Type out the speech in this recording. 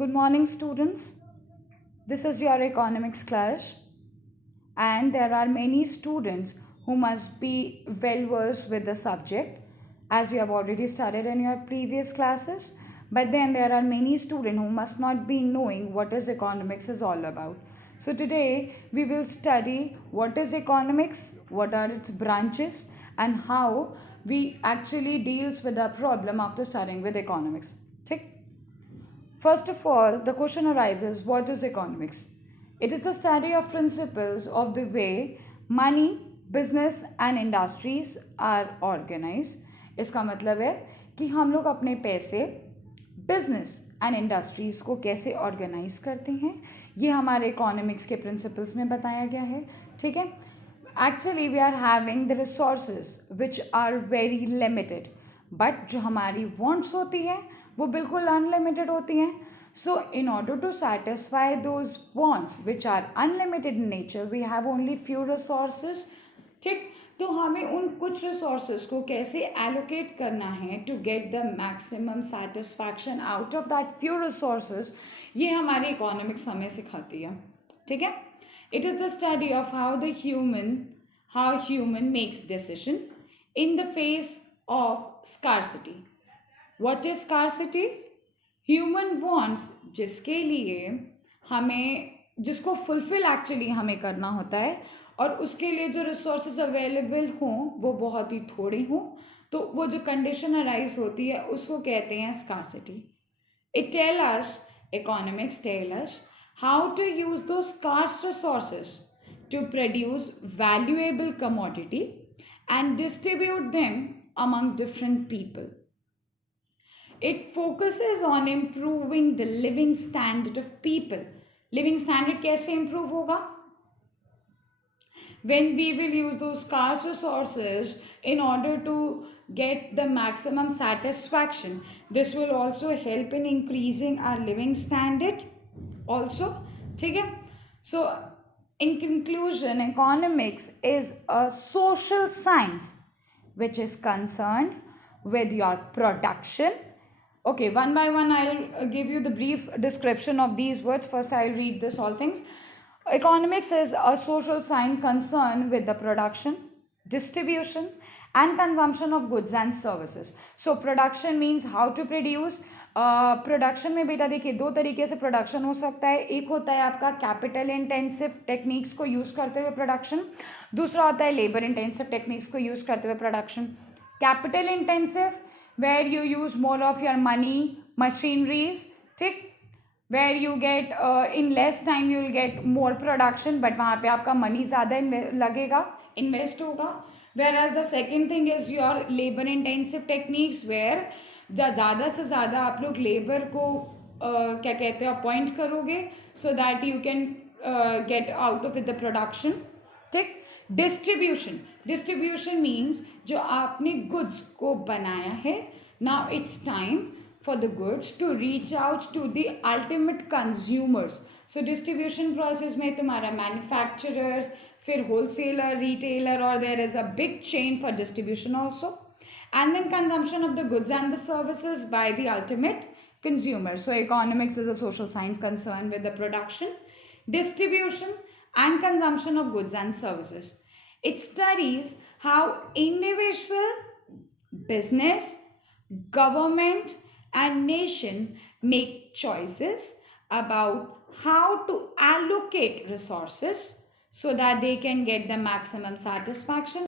Good morning, students. This is your economics class, and there are many students who must be well versed with the subject as you have already studied in your previous classes. But then there are many students who must not be knowing what is economics is all about. So today we will study what is economics, what are its branches, and how we actually deals with the problem after studying with economics. ठीक? First of all, the question arises, what is economics? It is the study of principles of the way money, business and industries are organized. इसका मतलब है कि हम लोग अपने पैसे business and industries को कैसे ऑर्गेनाइज करते हैं, ये हमारे इकोनॉमिक्स के प्रिंसिपल्स में बताया गया है. ठीक है. Actually we are having the resources which are very limited, but जो हमारी वॉन्ट्स होती हैं वो बिल्कुल अनलिमिटेड होती हैं. So in order to satisfy those wants which are unlimited in nature we have only few resources. ठीक. तो हमें उन कुछ रिसोर्सेज को कैसे एलोकेट करना है to get the maximum satisfaction out of that few resources, ये हमारी इकोनॉमिक्स हमें सिखाती है. ठीक है. It is the study of how human makes decision in the face of scarcity. What is scarcity? Human wants जिसके लिए हमें जिसको फुलफिल एक्चुअली हमें करना होता है और उसके लिए जो रिसोर्सेज अवेलेबल हों वो बहुत ही थोड़े हों, तो वो जो कंडीशन अराइज होती है उसको कहते हैं scarcity. It tell us, economics tell us how to use those scarce resources to produce valuable commodity and distribute them among different people. It focuses on improving the living standard of people. Living standard कैसे improve होगा? When we will use those scarce resources in order to get the maximum satisfaction, this will also help in increasing our living standard also. ठीक है. So in conclusion, economics is a social science which is concerned with your production. Okay, one by one I'll give you the brief description of these words. First I'll read this all things. Economics is a social science concerned with the production, distribution and consumption of goods and services. So production means how to produce. Production में बेटा देखिए दो तरीके से production हो सकता है. एक होता है आपका कैपिटल इंटेंसिव टेक्निक्स को यूज़ करते हुए प्रोडक्शन, दूसरा होता है लेबर इंटेंसिव टेक्निक्स को यूज़ करते हुए production. Capital intensive where you use more of your money, machineries, ठीक, where you get in less time you will get more production, but वहाँ पे आपका money ज़्यादा लगेगा, invest होगा. Whereas the second thing is your labor intensive techniques where ज़्यादा से ज़्यादा आप लोग लेबर को क्या कहते हैं अपॉइंट करोगे so that you can get out of it the production. ठीक. डिस्ट्रीब्यूशन मीन्स जो आपने गुड्स को बनाया है, now it's time for the goods to reach out to the ultimate consumers. So distribution process में तुम्हारा मैन्युफैक्चरर्स, फिर होलसेलर, रिटेलर, और there is a big chain for distribution also, and then consumption of the goods and the services by the ultimate consumer. So economics is a social science concerned with the production, distribution and consumption of goods and services. It studies how individual, business, government and nation make choices about how to allocate resources so that they can get the maximum satisfaction.